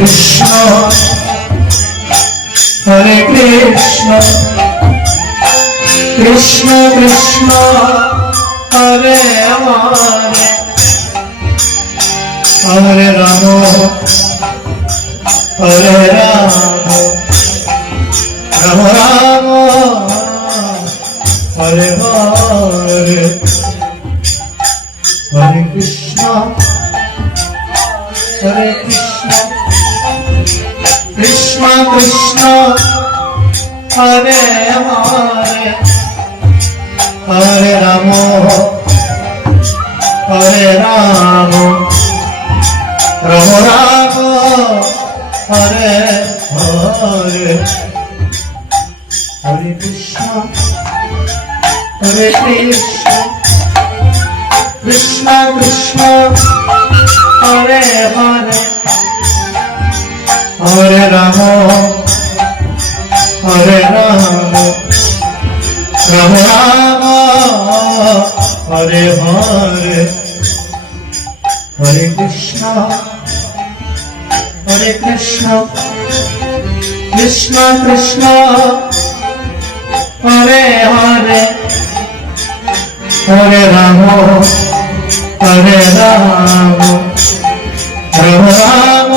Krishna Hare Krishna Krishna Krishna Hare Hare Hare Ram Hare Ram Ram Ram Hare Hare Hare Krishna Hare Krishna Krishna Krishna Hare Hare Hare Ram Hare Ram Ram Ram Hare Hare Hare Krishna Hare Krishna Krishna Krishna Hare Hare Hare Ram Hare Ram Ram Ram Hare Hare Hare Krishna Hare Krishna Krishna Krishna Hare Hare Hare Ram Hare Ram Ram Ram